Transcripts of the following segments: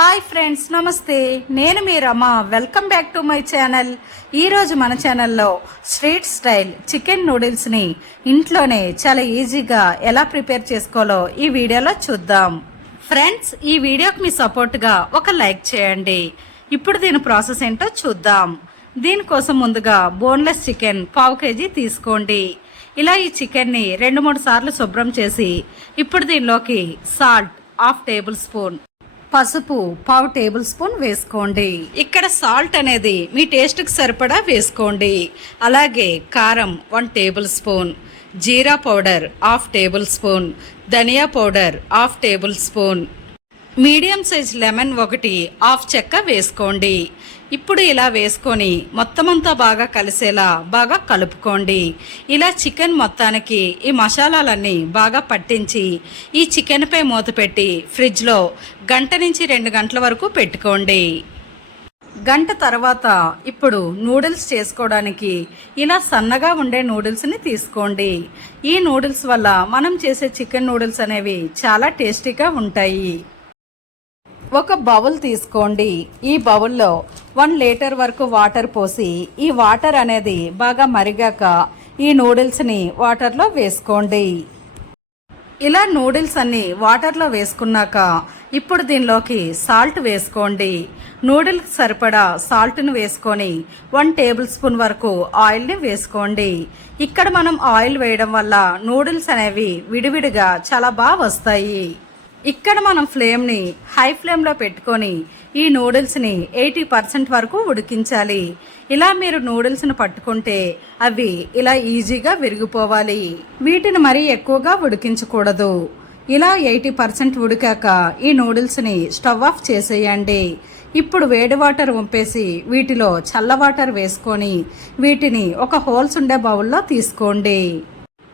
Hi friends నమస్తే. నేను మీ Rama. Welcome back to my channel. ఈరోజు మన ఛానల్లో స్ట్రీట్ స్టైల్ చికెన్ నూడిల్స్ని ఇంట్లోనే చాలా ఈజీగా ఎలా ప్రిపేర్ చేసుకోవాలో ఈ వీడియోలో చూద్దాం. ఫ్రెండ్స్ ఈ వీడియోకి మీ సపోర్ట్గా ఒక లైక్ చేయండి. ఇప్పుడు దీని ప్రాసెస్ ఏంటో చూద్దాం. దీనికోసం ముందుగా బోన్లెస్ చికెన్ పావు కేజీ తీసుకోండి. ఇలా ఈ చికెన్ని రెండు మూడు సార్లు శుభ్రం చేసి ఇప్పుడు దీనిలోకి సాల్ట్ హాఫ్ టేబుల్ స్పూన్ పసుపు పావు టేబుల్ స్పూన్ వేసుకోండి. ఇక్కడ సాల్ట్ అనేది మీ టేస్ట్కి సరిపడా వేసుకోండి. అలాగే కారం వన్ టేబుల్ స్పూన్ జీరా పౌడర్ హాఫ్ టేబుల్ స్పూన్ ధనియా powder half tablespoon medium size lemon ఒకటి హాఫ్ చెక్క వేసుకోండి. ఇప్పుడు ఇలా వేసుకొని మొత్తం అంతా బాగా కలిసేలా బాగా కలుపుకోండి. ఇలా చికెన్ మొత్తానికి ఈ మసాలాలన్నీ బాగా పట్టించి ఈ చికెన్పై మూత పెట్టి ఫ్రిడ్జ్లో గంట నుంచి రెండు గంటల వరకు పెట్టుకోండి. గంట తర్వాత ఇప్పుడు నూడిల్స్ చేసుకోవడానికి ఇలా సన్నగా ఉండే నూడిల్స్ని తీసుకోండి. ఈ నూడిల్స్ వల్ల మనం చేసే చికెన్ నూడిల్స్ అనేవి చాలా టేస్టీగా ఉంటాయి. ఒక బౌల్ తీసుకోండి. ఈ బౌల్లో వన్ లీటర్ వరకు వాటర్ పోసి ఈ వాటర్ అనేది బాగా మరిగాక ఈ నూడిల్స్ని వాటర్లో వేసుకోండి. ఇలా నూడిల్స్ అన్ని వాటర్లో వేసుకున్నాక ఇప్పుడు దీనిలోకి సాల్ట్ వేసుకోండి. నూడిల్స్ సరిపడా సాల్ట్ను వేసుకొని వన్ టేబుల్ స్పూన్ వరకు ఆయిల్ని వేసుకోండి. ఇక్కడ మనం ఆయిల్ వేయడం వల్ల నూడిల్స్ అనేవి విడివిడిగా చాలా బాగా వస్తాయి. ఇక్కడ మనం ఫ్లేమ్ని హై ఫ్లేమ్లో పెట్టుకొని ఈ నూడిల్స్ని ఎయిటీ పర్సెంట్ వరకు ఉడికించాలి. ఇలా మీరు నూడిల్స్ను పట్టుకుంటే అవి ఇలా ఈజీగా విరిగిపోవాలి. వీటిని మరీ ఎక్కువగా ఉడికించకూడదు. ఇలా ఎయిటీ పర్సెంట్ ఉడికాక ఈ నూడిల్స్ని స్టవ్ ఆఫ్ చేసేయండి. ఇప్పుడు వేడి వాటర్ వంపేసి వీటిలో చల్ల వాటర్ వేసుకొని వీటిని ఒక హోల్స్ ఉండే బౌల్లో తీసుకోండి.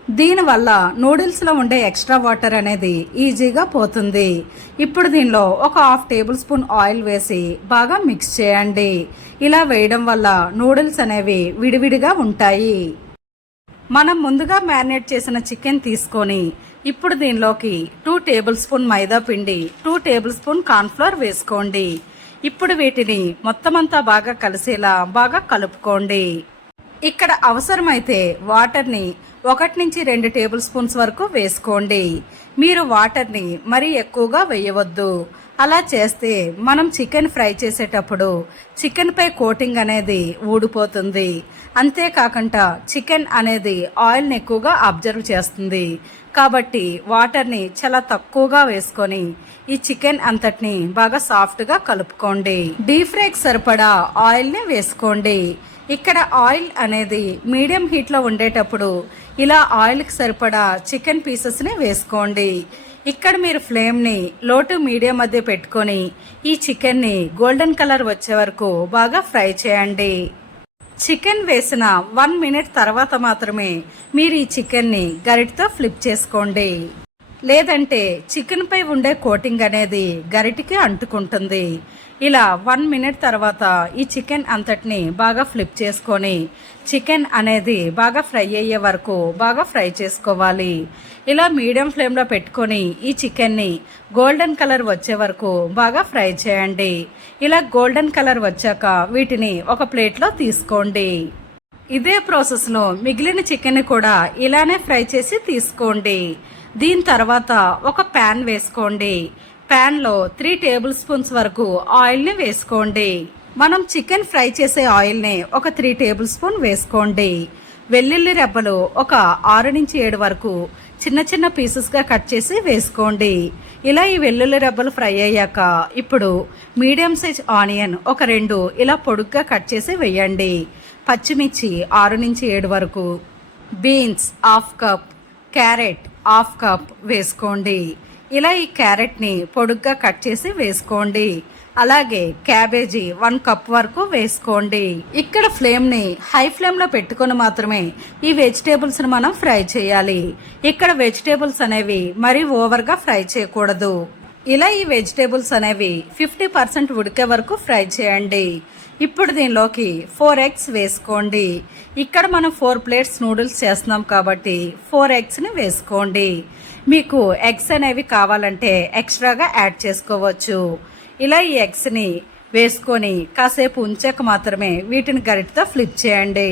దీనివల్ల నూడిల్స్లో ఉండే ఎక్స్ట్రా వాటర్ అనేది ఈజీగా పోతుంది. ఇప్పుడు దీనిలో ఒక హాఫ్ టేబుల్ స్పూన్ ఆయిల్ వేసి బాగా మిక్స్ చేయండి. ఇలా వేయడం వల్ల నూడిల్స్ అనేవి విడివిడిగా ఉంటాయి. మనం ముందుగా మ్యారినేట్ చేసిన చికెన్ తీసుకొని ఇప్పుడు దీనిలోకి టూ టేబుల్ స్పూన్ మైదా పిండి టూ టేబుల్ స్పూన్ కార్న్ఫ్లవర్ వేసుకోండి. ఇప్పుడు వీటిని మొత్తం అంతా బాగా కలిసేలా బాగా కలుపుకోండి. ఇక్కడ అవసరమైతే వాటర్ని ఒకటి నుంచి రెండు టేబుల్ స్పూన్స్ వరకు వేసుకోండి. మీరు వాటర్ని మరీ ఎక్కువగా వేయవద్దు. అలా చేస్తే మనం చికెన్ ఫ్రై చేసేటప్పుడు చికెన్పై కోటింగ్ అనేది ఊడిపోతుంది. అంతేకాకుండా చికెన్ అనేది ఆయిల్ని ఎక్కువగా అబ్జర్వ్ చేస్తుంది. కాబట్టి వాటర్ని చాలా తక్కువగా వేసుకొని ఈ చికెన్ అంతటిని బాగా సాఫ్ట్గా కలుపుకోండి. డీప్ ఫ్రైకి సరిపడా ఆయిల్ని వేసుకోండి. ఇక్కడ ఆయిల్ అనేది మీడియం హీట్లో ఉండేటప్పుడు ఇలా ఆయిల్కి సరిపడా చికెన్ పీసెస్ని వేసుకోండి. ఇక్కడ మీరు ఫ్లేమ్ని లో టు మీడియం మధ్య పెట్టుకొని ఈ చికెన్ని గోల్డెన్ కలర్ వచ్చే వరకు బాగా ఫ్రై చేయండి. చికెన్ వేసిన వన్ మినిట్ తర్వాత మాత్రమే మీరు ఈ చికెన్ని గరిటతో ఫ్లిప్ చేసుకోండి. లేదంటే చికెన్పై ఉండే కోటింగ్ అనేది గరిటికి అంటుకుంటుంది. ఇలా వన్ మినిట్ తర్వాత ఈ చికెన్ అంతటిని బాగా ఫ్లిప్ చేసుకొని చికెన్ అనేది బాగా ఫ్రై అయ్యే వరకు బాగా ఫ్రై చేసుకోవాలి. ఇలా మీడియం ఫ్లేమ్లో పెట్టుకొని ఈ చికెన్ని గోల్డెన్ కలర్ వచ్చే వరకు బాగా ఫ్రై చేయండి. ఇలా గోల్డెన్ కలర్ వచ్చాక వీటిని ఒక ప్లేట్లో తీసుకోండి. ఇదే ప్రాసెస్లో మిగిలిన చికెన్ కూడా ఇలానే ఫ్రై చేసి తీసుకోండి. దీని తర్వాత ఒక ప్యాన్ వేసుకోండి. ప్యాన్లో త్రీ టేబుల్ స్పూన్స్ వరకు ఆయిల్ని వేసుకోండి. మనం చికెన్ ఫ్రై చేసే ఆయిల్ని ఒక త్రీ టేబుల్ స్పూన్ వేసుకోండి. వెల్లుల్లి రెబ్బలు ఒక ఆరు నుంచి ఏడు వరకు చిన్న చిన్న పీసెస్గా కట్ చేసి వేసుకోండి. ఇలా ఈ వెల్లుల్లి రెబ్బలు ఫ్రై అయ్యాక ఇప్పుడు మీడియం సైజ్ ఆనియన్ ఒక రెండు ఇలా పొడుగ్గా కట్ చేసి వేయండి. పచ్చిమిర్చి ఆరు నుంచి ఏడు వరకు beans half cup carrot half cup వేసుకోండి. ఇలా ఈ క్యారెట్ని పొడుగ్గా కట్ చేసి వేసుకోండి. అలాగే క్యాబేజీ వన్ కప్ వరకు వేసుకోండి. ఇక్కడ ఫ్లేమ్ని హై ఫ్లేమ్లో పెట్టుకొని మాత్రమే ఈ వెజిటేబుల్స్ని మనం ఫ్రై చేయాలి. ఇక్కడ వెజిటేబుల్స్ అనేవి మరీ ఓవర్గా ఫ్రై చేయకూడదు. ఇలా ఈ వెజిటేబుల్స్ అనేవి ఫిఫ్టీ పర్సెంట్ ఉడికే వరకు ఫ్రై చేయండి. ఇప్పుడు దీనిలోకి ఫోర్ ఎగ్స్ వేసుకోండి. ఇక్కడ మనం ఫోర్ ప్లేట్స్ నూడిల్స్ చేస్తున్నాం కాబట్టి ఫోర్ ఎగ్స్ని వేసుకోండి. మీకు ఎగ్స్ అనేవి కావాలంటే ఎక్స్ట్రాగా యాడ్ చేసుకోవచ్చు. ఇలా ఈ ఎగ్స్ని వేసుకొని కాసేపు ఉంచాక మాత్రమే వీటిని గరిటతో ఫ్లిప్ చేయండి.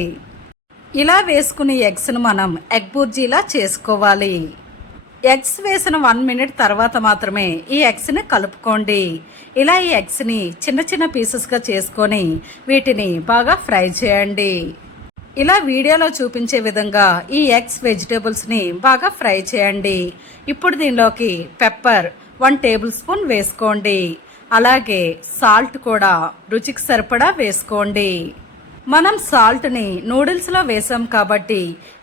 ఇలా వేసుకునే ఎగ్స్ను మనం ఎగ్ బుర్జీలా చేసుకోవాలి. ఎగ్స్ వేసిన వన్ మినిట్ తర్వాత మాత్రమే ఈ ఎగ్స్ని కలుపుకోండి. ఇలా ఈ ఎగ్స్ని చిన్న చిన్న పీసెస్గా చేసుకొని వీటిని బాగా ఫ్రై చేయండి. ఇలా వీడియోలో చూపించే విధంగా ఈ ఎగ్స్ వెజిటేబుల్స్ని బాగా ఫ్రై చేయండి. ఇప్పుడు దీనిలోకి పెప్పర్ వన్ టేబుల్ స్పూన్ వేసుకోండి. అలాగే సాల్ట్ కూడా రుచికి సరిపడా వేసుకోండి. మనం సాల్ట్ని నూడిల్స్లో వేసాం కాబట్టి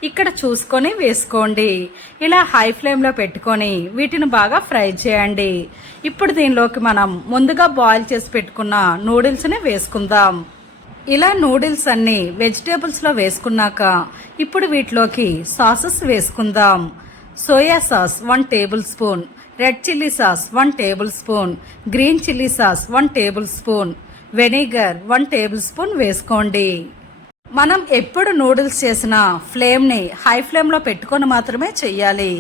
ఇక్కడ చూసుకొని వేసుకోండి. ఇలా హై ఫ్లేమ్లో పెట్టుకొని వీటిని బాగా ఫ్రై చేయండి. ఇప్పుడు దీనిలోకి మనం ముందుగా బాయిల్ చేసి పెట్టుకున్న నూడిల్స్ని వేసుకుందాం. ఇలా నూడిల్స్ అన్ని వెజిటేబుల్స్లో వేసుకున్నాక ఇప్పుడు వీటిలోకి సాసెస్ వేసుకుందాం. Soya sauce one tablespoon red chilli sauce one tablespoon green chilli sauce one tablespoon vinegar one tablespoon వేసుకోండి. మనం ఎప్పుడు నూడిల్స్ చేసినా ఫ్లేమ్ని హై ఫ్లేమ్లో పెట్టుకొని మాత్రమే చెయ్యాలి.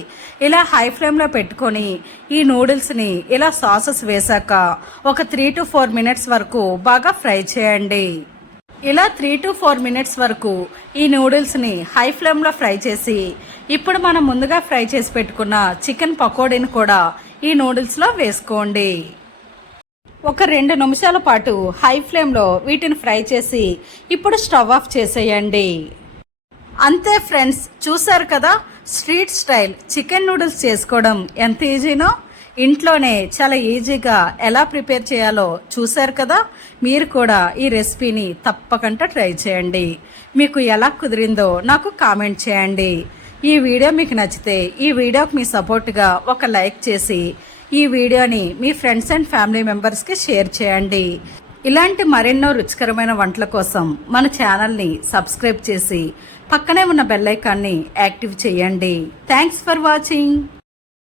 ఇలా హై ఫ్లేమ్లో పెట్టుకొని ఈ నూడిల్స్ని ఇలా సాసెస్ వేశాక ఒక త్రీ టు ఫోర్ మినిట్స్ వరకు బాగా ఫ్రై చేయండి. ఇలా త్రీ టు ఫోర్ మినిట్స్ వరకు ఈ నూడిల్స్ని హై ఫ్లేమ్లో ఫ్రై చేసి ఇప్పుడు మనం ముందుగా ఫ్రై చేసి పెట్టుకున్న చికెన్ పకోడీని కూడా ఈ నూడిల్స్లో వేసుకోండి. ఒక రెండు నిమిషాల పాటు హై ఫ్లేమ్లో వీటిని ఫ్రై చేసి ఇప్పుడు స్టవ్ ఆఫ్ చేసేయండి. అంతే ఫ్రెండ్స్ చూసారు కదా? స్ట్రీట్ స్టైల్ చికెన్ నూడిల్స్ చేసుకోవడం ఎంత ఈజీనో? ఇంట్లోనే చాలా ఈజీగా ఎలా ప్రిపేర్ చేయాలో చూశారు కదా? మీరు కూడా ఈ రెసిపీని తప్పకుండా ట్రై చేయండి. మీకు ఎలా కుదిరిందో నాకు కామెంట్ చేయండి. ఈ వీడియో మీకు నచ్చితే ఈ వీడియోకి మీ సపోర్ట్గా ఒక లైక్ చేసి ఈ వీడియోని మీ ఫ్రెండ్స్ అండ్ ఫ్యామిలీ మెంబర్స్కి షేర్ చేయండి. ఇలాంటి మరెన్నో రుచికరమైన వంటల కోసం మన ఛానల్ని సబ్స్క్రైబ్ చేసి పక్కనే ఉన్న బెల్లైకాన్ని యాక్టివ్ చేయండి. Thanks for watching.